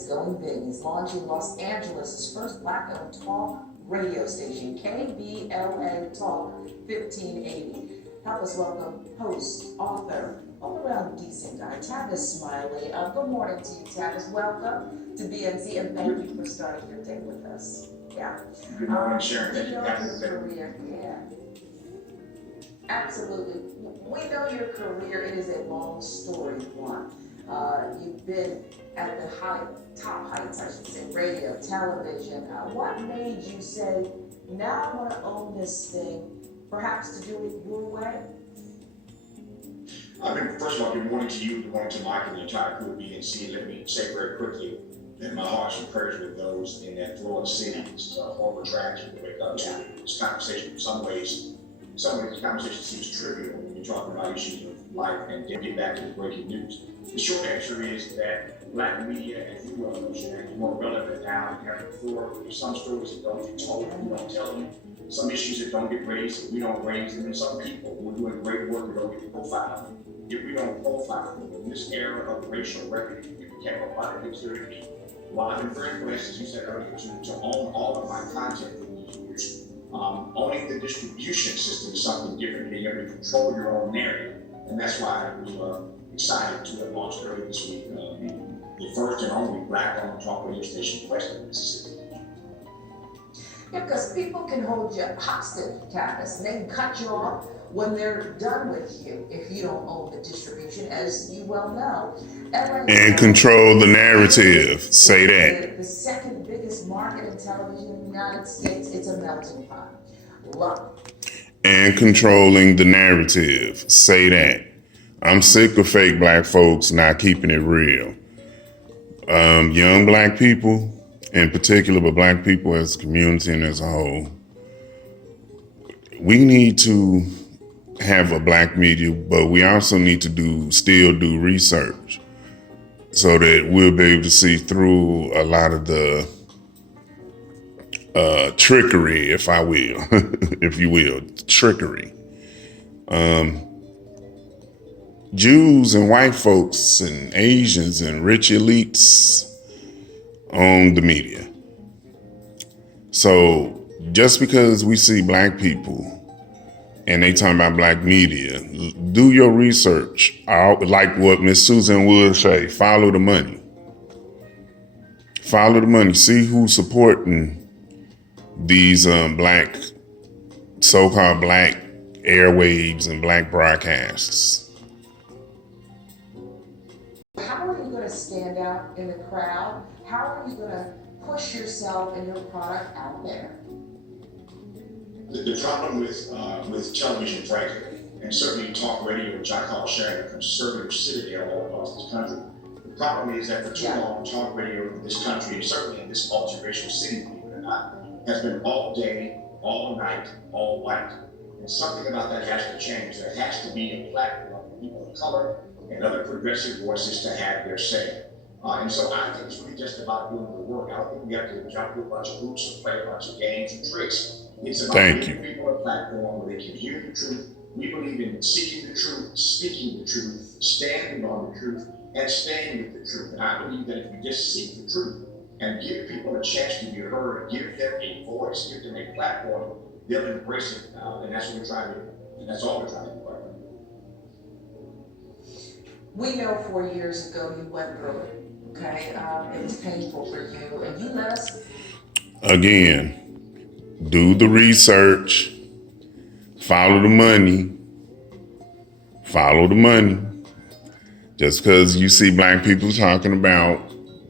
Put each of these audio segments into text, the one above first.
He's going big. He's launching Los Angeles' first Black-owned talk radio station, KBLA Talk 1580. Help us welcome host, author, all-around decent guy, Tavis Smiley. Good morning to you, Tavis. Welcome to BNZ, and thank you for starting your day with us. Yeah. Good morning, Sharon. We know your career. Yeah. Absolutely. We know your career. It is a long story one. You've been at the top heights, I should say, radio, television. What made you say, now I want to own this thing, perhaps to do it your way? First of all, good morning to you, good morning to Mike and the entire crew of BNC. Let me say very quickly that my hearts and prayers with those in that Florida city. This is a horrible tragedy to wake up to. This conversation, in some ways, the conversation seems trivial when you're talking about issues of life and get back to the breaking news. The short answer is that Black media, as you well know, Sharon, is more relevant now than ever before. There's some stories that don't get told, we don't tell them. Some issues that don't get raised, that we don't raise them. And some people who are doing great work that don't get profiled. If we don't profile them, in this era of racial reckoning, we became a part of history. While I've been very blessed, as you said earlier, to own all of my content for these years, owning the distribution system is something different, being able to control your own narrative. And that's why we were excited to have launched earlier this week the first and only Black-owned talk radio station west of Mississippi. Yeah, because people can hold you hostage, Tavis, and they can cut you off when they're done with you if you don't own the distribution, as you well know. And control the narrative. Say that. The second biggest market in television in the United States. It's a melting pot. Love. And controlling the narrative. Say that. I'm sick of fake Black folks not keeping it real. Young Black people, in particular, but Black people as a community and as a whole, we need to have a Black media, but we also need to still do research so that we'll be able to see through a lot of the trickery, if I will, if you will, trickery. Jews and white folks and Asians and rich elites own the media. So just because we see Black people and they talking about Black media, do your research. Like what Miss Susan would say, follow the money. Follow the money. See who's supporting these Black, so-called Black airwaves and Black broadcasts. How are you going to stand out in the crowd? How are you going to push yourself and your product out there? The problem with television, frankly, and certainly talk radio, which I call Sharon, a conservative citadel all across this country, the problem is that for too long, talk radio in this country, and certainly in this multiracial city, believe it or not, has been all day, all night, all white. And something about that has to change. There has to be a platform for people of color and other progressive voices to have their say. And so I think it's really just about doing the work. I don't think we have to jump through a bunch of hoops and play a bunch of games and tricks. It's about giving people a platform where they can hear the truth. We believe in seeking the truth, speaking the truth, standing on the truth, and staying with the truth. And I believe that if we just seek the truth and give people a chance to be heard, give them a voice, give them a platform, they'll embrace it. And that's what we're trying to do. And that's all we're trying to do right now. We know 4 years ago you went through it, okay? It was painful for you, and you let us... Again, do the research, follow the money, follow the money. Just because you see Black people talking about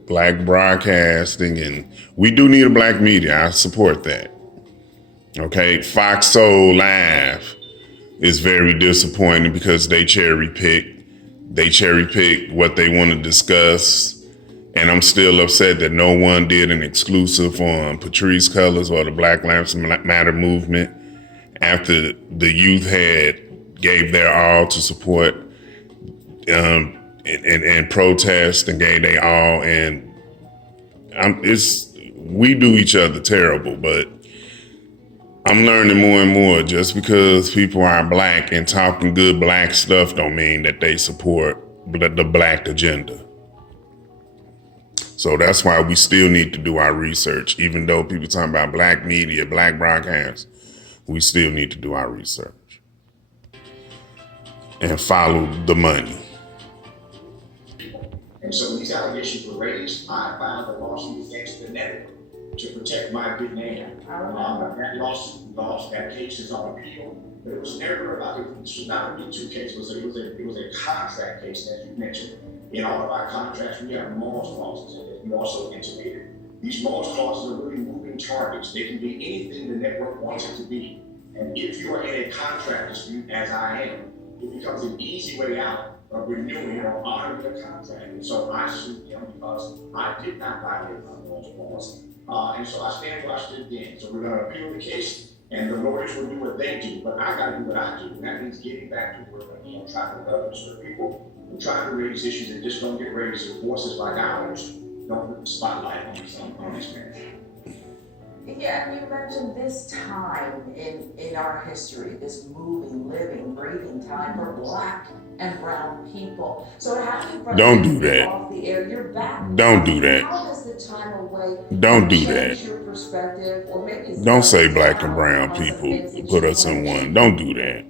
Black broadcasting, and we do need a Black media, I support that. Okay, Fox Soul Live is very disappointing because they cherry pick what they want to discuss. And I'm still upset that no one did an exclusive on Patrisse Cullors or the Black Lives Matter movement after the youth gave their all to support and protest and gave their all. And we do each other terrible, but I'm learning more and more. Just because people are Black and talking good Black stuff don't mean that they support the Black agenda. So that's why we still need to do our research. Even though people talking about black media, black broadcast, we still need to do our research and follow the money. And so when these allegations were raised, I filed a lawsuit against the network to protect my good name. That lawsuit, we lost. That case is on appeal. But it was never about, it was not a Me-Too case. It was a contract case, as you mentioned. In all of our contracts, we have morals clauses, and you also intimated. These morals clauses are really moving targets. They can be anything the network wants it to be. And if you are in a contract dispute, as I am, it becomes an easy way out of renewing or honoring the contract. And so I sued them because I did not violate my morals clause. And so I stand where I stood then. So we're going to appeal the case, and the lawyers will do what they do, but I got to do what I do. And that means getting back to work again, trying to help and serve people, and trying to raise issues that just don't get raised. So voices like ours don't put the spotlight on this man. Yeah, and you mentioned this time in our history, this moving, living, breathing time for Black and brown people. So how do you Don't do that. off the air? You're back. Don't do that. How does the time away Don't do change that. your perspective, or maybe Don't say black and brown people put us in one. Don't do that.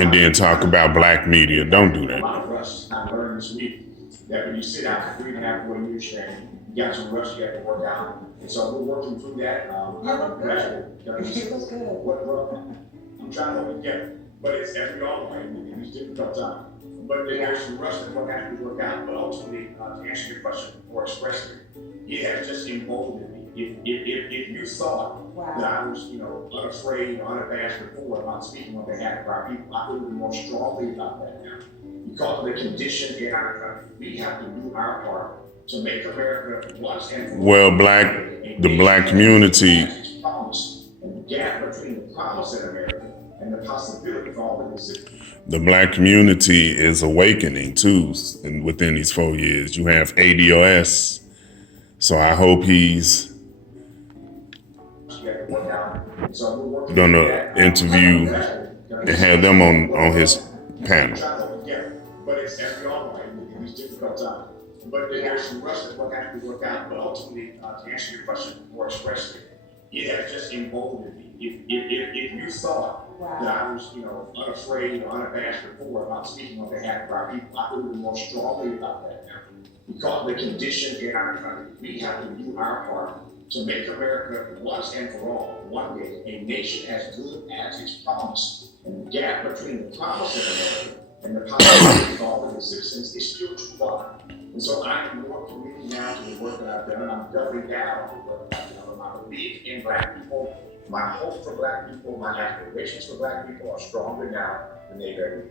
And then talk about black media. Don't do that. A lot of us, I learned this week that when you sit out for 3.5, 4 years, Sharon, you got some rush you have to work out. And so we're working through that. You look good. You look good. I'm trying to hold it together. But it's every all way in these difficult times. But there's some rush that what has to work out. But ultimately, to answer your question more expressly, it has just emboldened me. If you thought that I was, unafraid or unabashed before about speaking on behalf of our people, I feel more strongly about that now. Because of the condition in our country, we have to do our part to make America once and for all. Well, the black community. And the gap between the promise in America and the possibility of all that is. The black community is awakening too, and within these 4 years. You have ADOS, so I hope he's gonna interview and have them on his panel. But it's every all right in these difficult times. But there's some rush that will have to work out. But ultimately, to answer your question more expressly, it has just emboldened me. If you thought that I was, unafraid or unabashed before about speaking on behalf of our people, I feel more strongly about that now. Because of the condition in our country, we have to do our part to make America once and for all, one day, a nation as good as its promise. And the gap between the promise of America and the possibility of all of its citizens is still too wide. And so I am more committed now to the work that I've done. I'm doubling down on the work that I've done. My belief in black people, my hope for black people, my aspirations for black people are stronger now than they've ever been.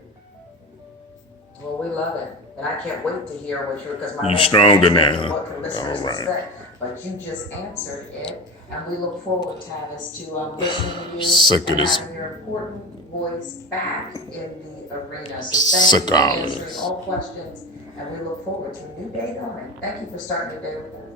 Well, we love it. And I can't wait to hear what you're stronger now. What the listeners expect. But you just answered it. And we look forward, Tavis, to listening to you Sick and of this. having your important voice back in the arena. So Sick thank you of for answering this. all questions. And we look forward to a new day coming. Thank you for starting the day with us.